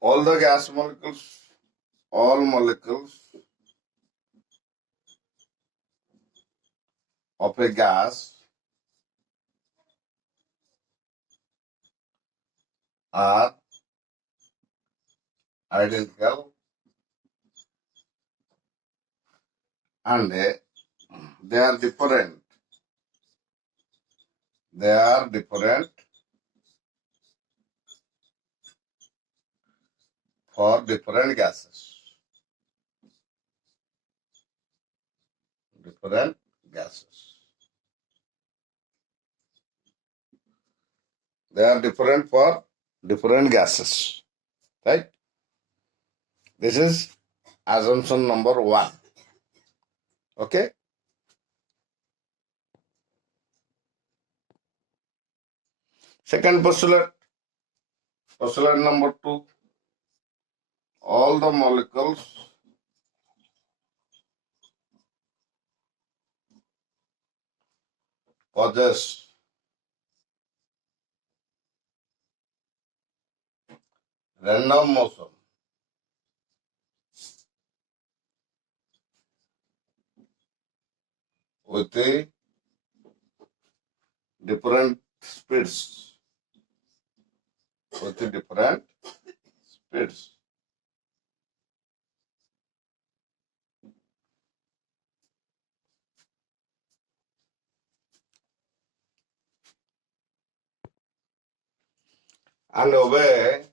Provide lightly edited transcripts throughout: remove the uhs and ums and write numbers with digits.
all the gas molecules, all molecules of a gas are identical and they are different. They are different for different gases. Different gases. They are different for different gases. Right? This is assumption number 1. Okay? Second postulate. Postulate number 2. All the molecules possess random motion with a different speeds. With different speeds. And obey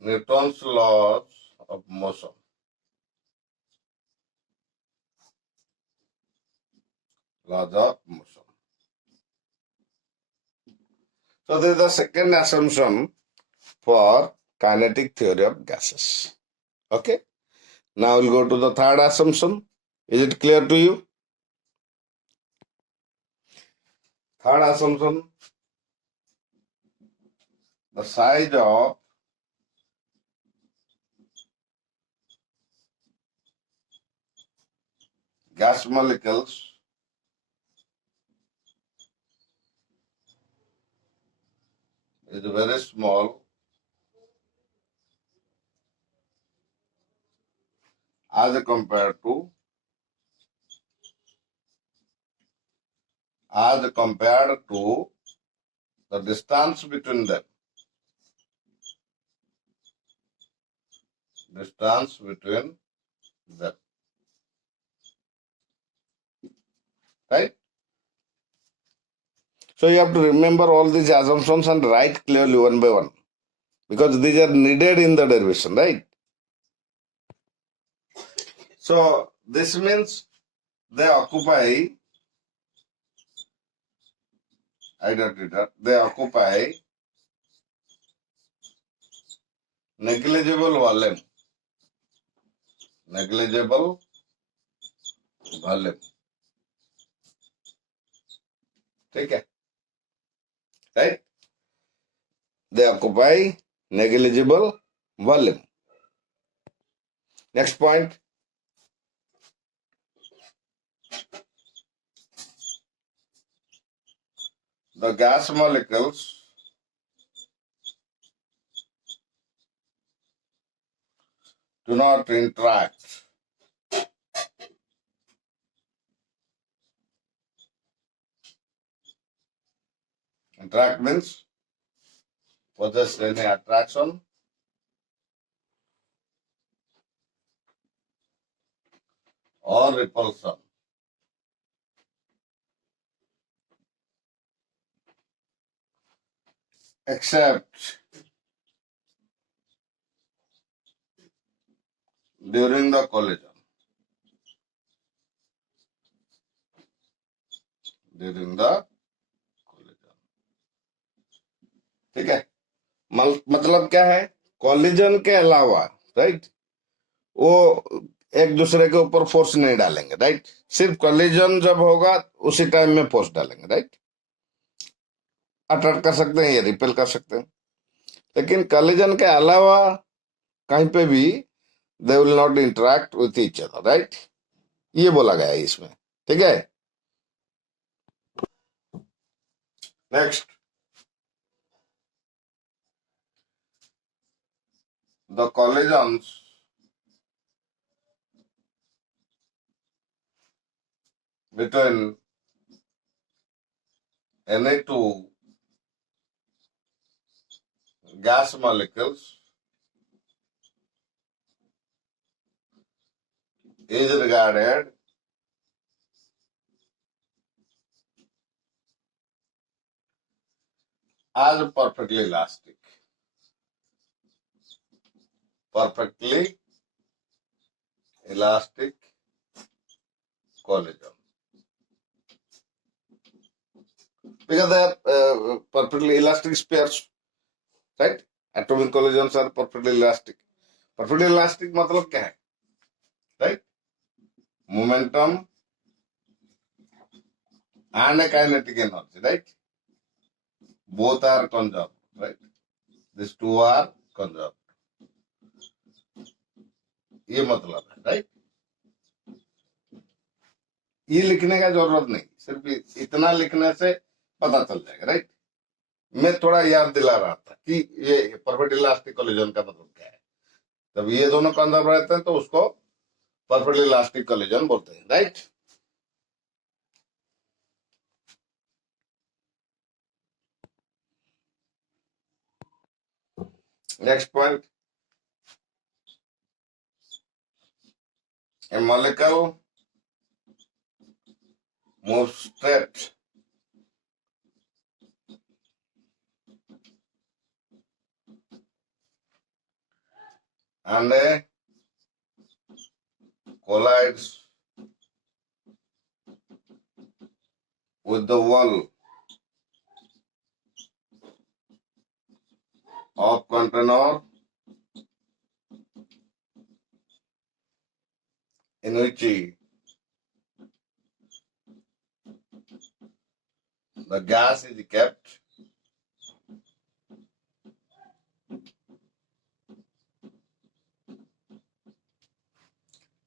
Newton's laws of motion. Laws of motion. So this is the second assumption for kinetic theory of gases. Okay. Now we'll go to the third assumption. Is it clear to you? Third assumption. The size of gas molecules is very small as compared to the distance between them. Distance between them. Right? So you have to remember all these assumptions and write clearly one by one. Because these are needed in the derivation, right? So this means they occupy negligible volume. Negligible volume. Okay? Right? They occupy negligible volume. Next point. The gas molecules do not interact. Interact means possess any attraction or repulsion. Except during the collision. During the collision. ठीक है? मतलब क्या है? Collision के अलावा, right? वो एक दूसरे के ऊपर फोर्स नहीं डालेंगे, राइट? सिर्फ कॉलिजन जब होगा उसी टाइम में फोर्स डालेंगे, राइट? अट्रैक्ट कर सकते हैं या रिपेल कर सकते हैं, लेकिन कॉलिजन के अलावा कहीं पे भी they will not interact with each other, right? ये बोला गया है इसमें, ठीक है? Next, the collisions between any two gas molecules is regarded as perfectly elastic. Perfectly elastic collision. Because they are perfectly elastic pairs, right? Atomic collisions are perfectly elastic. Perfectly elastic मतलब क्या है? Right? Momentum and a kinetic energy, right? Both are conserved, right? These two are conserved. ये मतलब है, right? ये लिखने का जरूरत नहीं, सिर्फ इतना लिखने से पता चल जाएगा, राइट? मैं थोड़ा याद दिला रहा था कि ये परफेक्ट इलास्टिक कोलिजन का मतलब क्या है. जब ये दोनों कंजर्व रहते हैं तो उसको परफेक्ट इलास्टिक कोलिजन बोलते हैं, right? Next point, a molecule moves straight and collides with the wall of container in which the gas is kept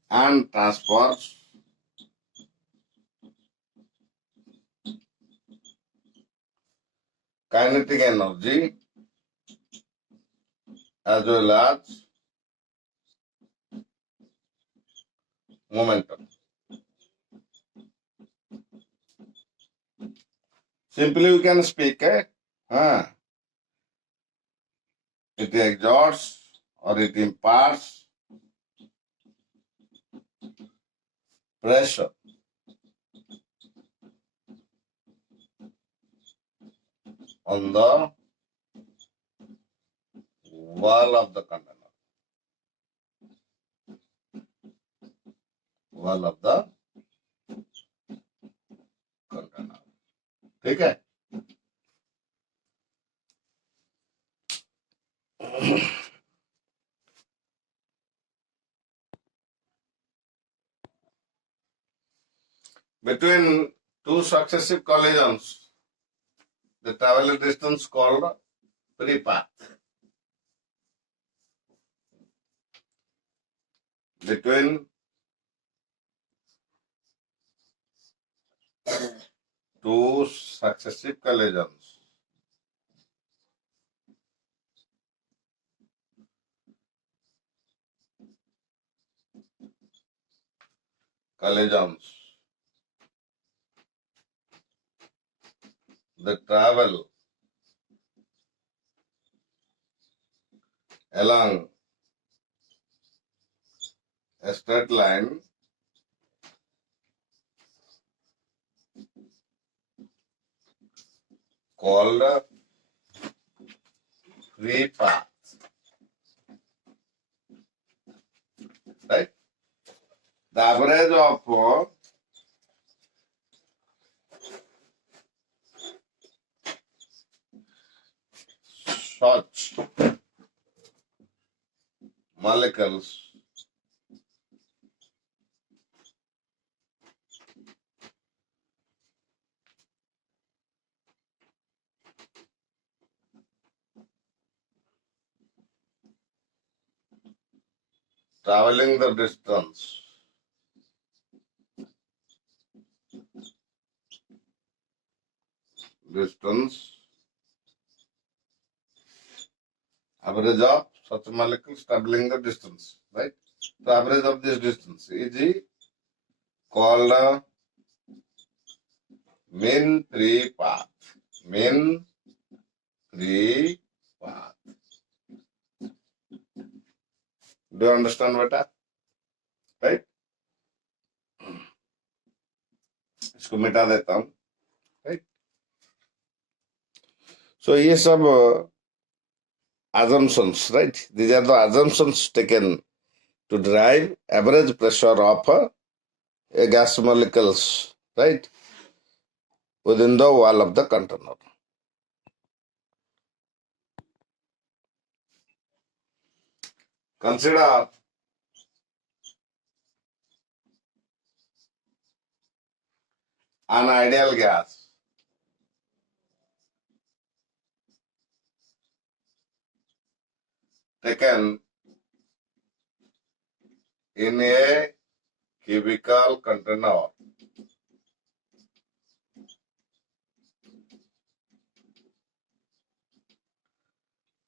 and transfers kinetic energy as well as momentum. Simply we can speak, it exerts or it imparts pressure on the wall of the container. Wall of the container. ठीक है? Between two successive collisions, the travel distance called free path. Between two successive collisions, the travel along a straight line called free path, right? The average of such molecules traveling the distance average of such molecules traveling the distance, right? The average of this distance is called mean free path. Mean free path. Do you understand बेटा? Right? इसको मिटा देता हूँ. Right? So ये सब assumptions, right? These are the assumptions taken to derive average pressure of a gas molecules, right? Within the wall of the container. Consider an ideal gas taken in a cubical container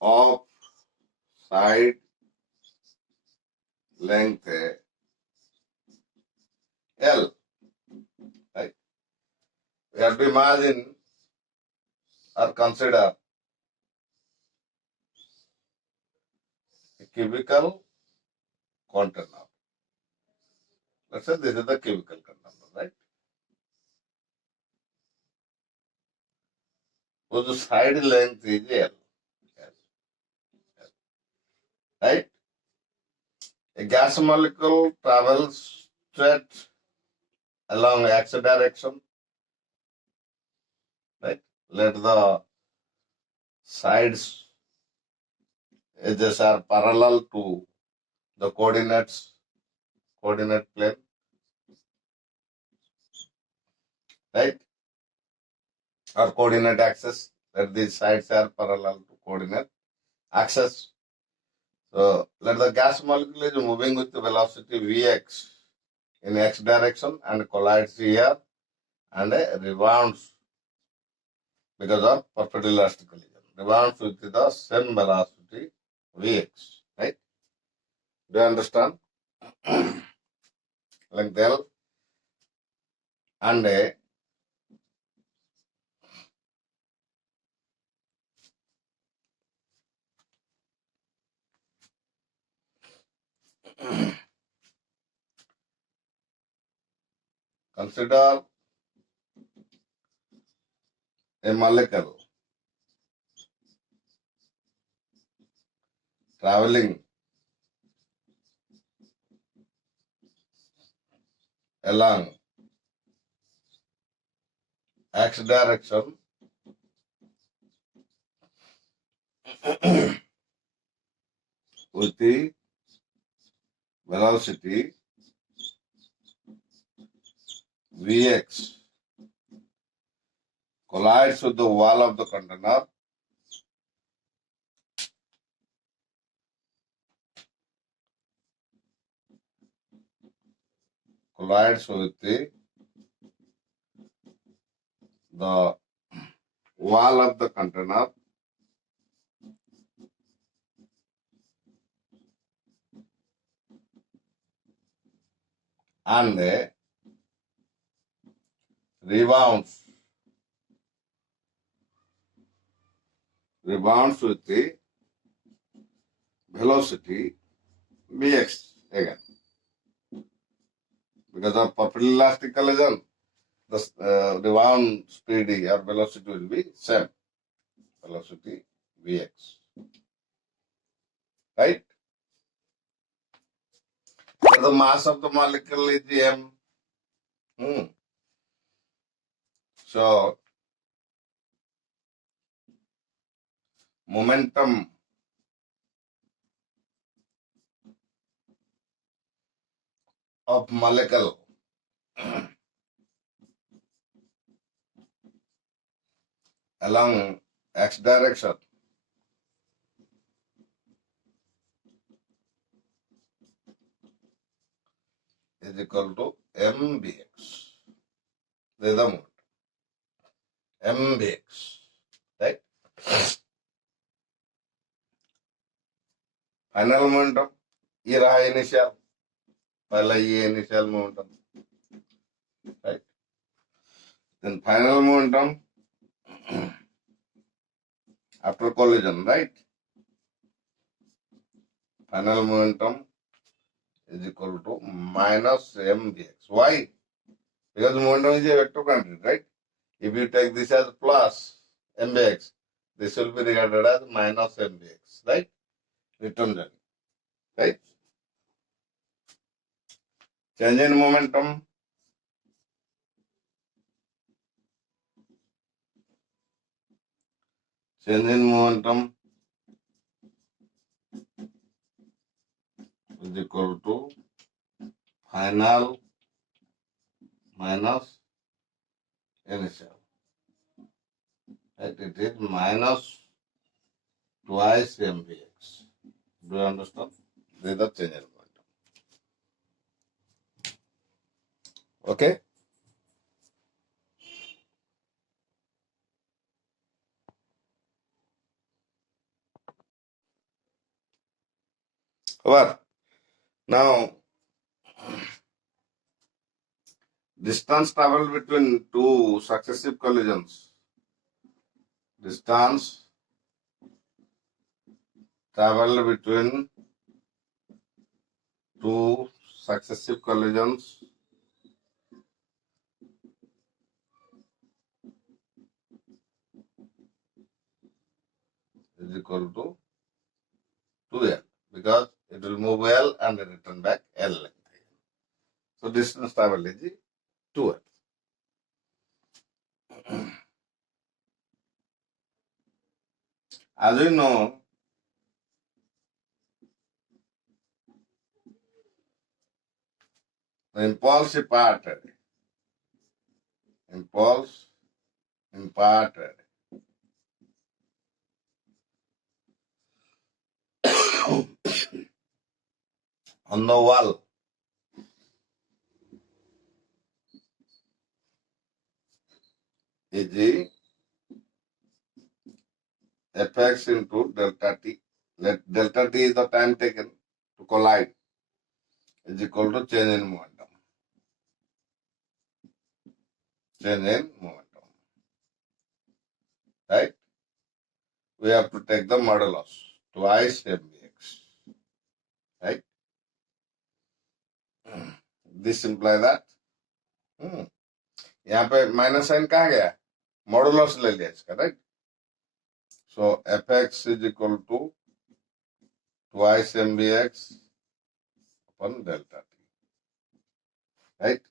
of side length L. Right? We have to imagine or consider a cubical container. Let's say this is the cubical container, right? So the side length is L. Right? A gas molecule travels straight along x direction. Right? Let the sides edges are parallel to the coordinate plane. Right? Or coordinate axis. Let these sides are parallel to coordinate axis. So let the gas molecule is moving with the velocity Vx in x direction and collides here and rebounds because of perfect elastic collision. Rebounds with the same velocity Vx. Right? Do you understand? Like that. And consider a molecule traveling along x direction with the velocity Vx collides with the wall of the container collides with the wall of the container and rebounds with the velocity Vx again. Because of perfect elastic collision, the rebound speed or velocity will be same. Velocity Vx. Right? So the mass of the molecule is m. So momentum of molecule along x direction is equal to mbx. This is the moment. mbx. Right? Final momentum ये रहा initial, पहला ये initial momentum, right. Then final momentum after collision, right? Final momentum is equal to minus mvx. Why? Because momentum is a vector quantity, right? If you take this as plus mvx, this will be regarded as minus mvx, right? Return journey, right? Change in momentum, change in momentum is equal to final minus initial, right? It is minus twice mvx. Do you understand? This is the change in momentum. Okay? Over. Now, distance traveled between two successive collisions. Distance traveled between two successive collisions is equal to 2L, because it will move L and return back L length. So distance traveled is 2L. As we know, the impulse imparted on the wall is the Fx into delta t. Let delta t is the time taken to collide, is equal to change in momentum. Change in momentum. Right? We have to take the modulus, twice mvx. Right? This implies that यहाँ पे minus sign कहाँ गया, modulus ले लिया इसका, right? So fx is equal to twice mvx upon delta t, right?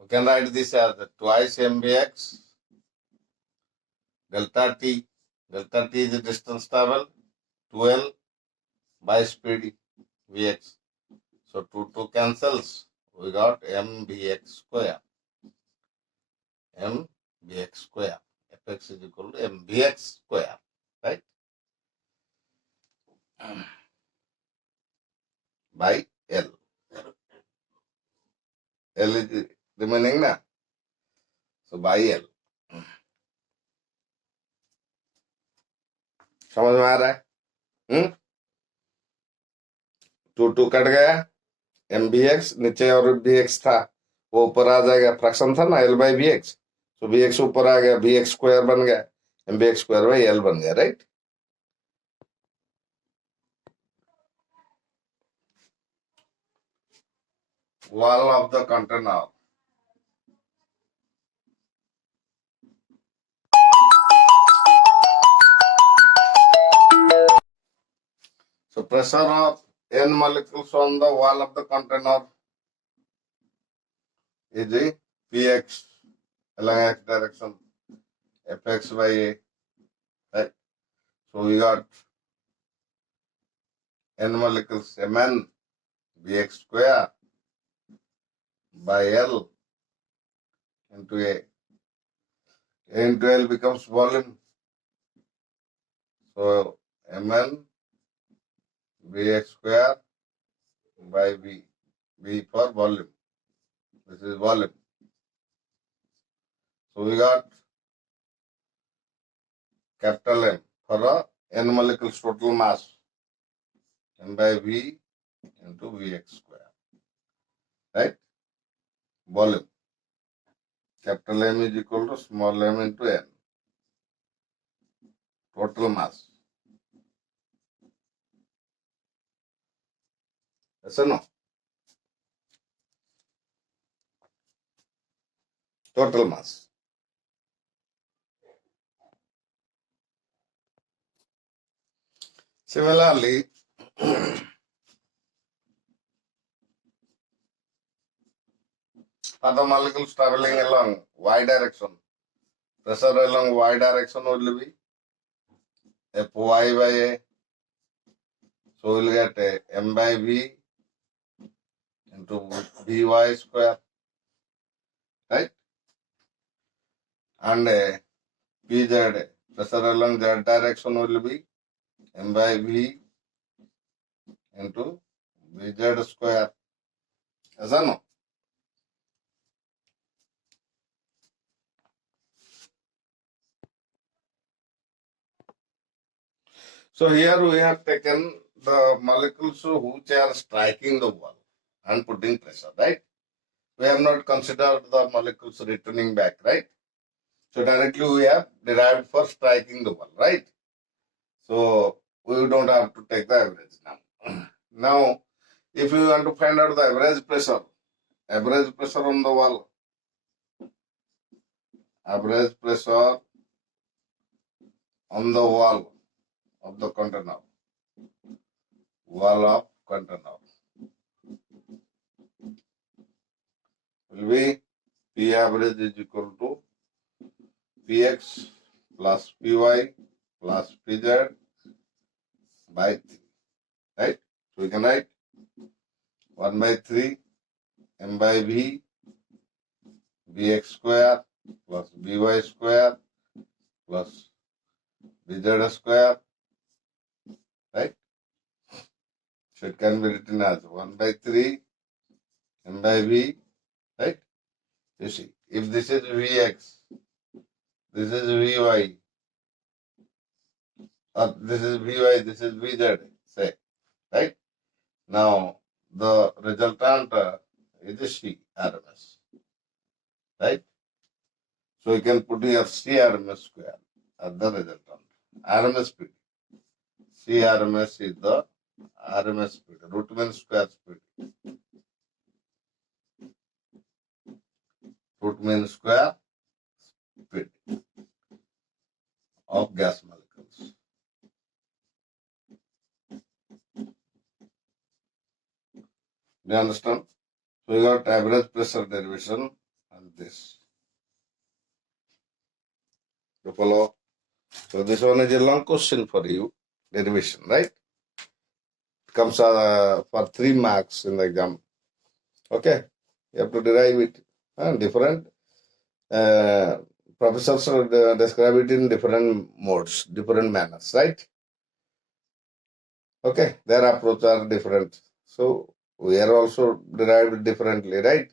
We can write this as twice mvx delta t. Delta t is the distance travel, 2l by speed vx. So 2 cancels. We got mvx square. mvx square. Fx is equal to mvx square, right? By L. L is remaining na. So by L. समझ में आ रहा है? 2 cut गया, M B x नीचे और B x था, वो ऊपर आ जाएगा, फ्रैक्शन था ना एल बाई बी एक्स, तो बी एक्स ऊपर आ गया, बी एक्स स्क्वायर बन गया, M B X square by L बन गया, right? Wall of the container. So pressure of n molecules on the wall of the container is the px along x direction, fx by a, right? So we got n molecules mn bx square by l into a. A into L becomes volume. So mn bx square by v, v for volume, This is volume. So we got capital M for n molecules total mass, m by v into Vx square, right? Volume. Capital M is equal to small m into n. Total mass. Yes or no? Total mass. Similarly, for the molecules traveling along y direction, pressure along y direction will be Fy by A. So we'll get m by v into Vy square, right? And Pz, pressure along z direction will be m by v into Vz square. Yes or no? So here we have taken the molecules which are striking the wall and putting pressure, right? We have not considered the molecules returning back, right? So directly we have derived for striking the wall, right? So we don't have to take the average now. Now, if you want to find out the average pressure on the wall, average pressure on the wall of the container, wall of container will be P average is equal to Px plus Py plus Pz by 3, right? So we can write 1 by 3 m by v Vx square plus Vy square plus Vz square, right? So it can be written as 1 by 3 m by v, right? You see, if this is Vx, this is Vy, or this is Vy, this is Vz, say, right? Now, the resultant is C RMS, right? So you can put here C RMS square as the resultant. RMS speed. C RMS is the RMS speed, root mean square speed. Root mean square speed of gas molecules. Do you understand? So you got average pressure derivation and this. You follow? So this one is a long question for you, derivation, right? It comes for 3 marks in the exam. Okay? You have to derive it. Different professors describe it in different modes, different manners, right? Okay, their approach are different. So we are also derived differently, right?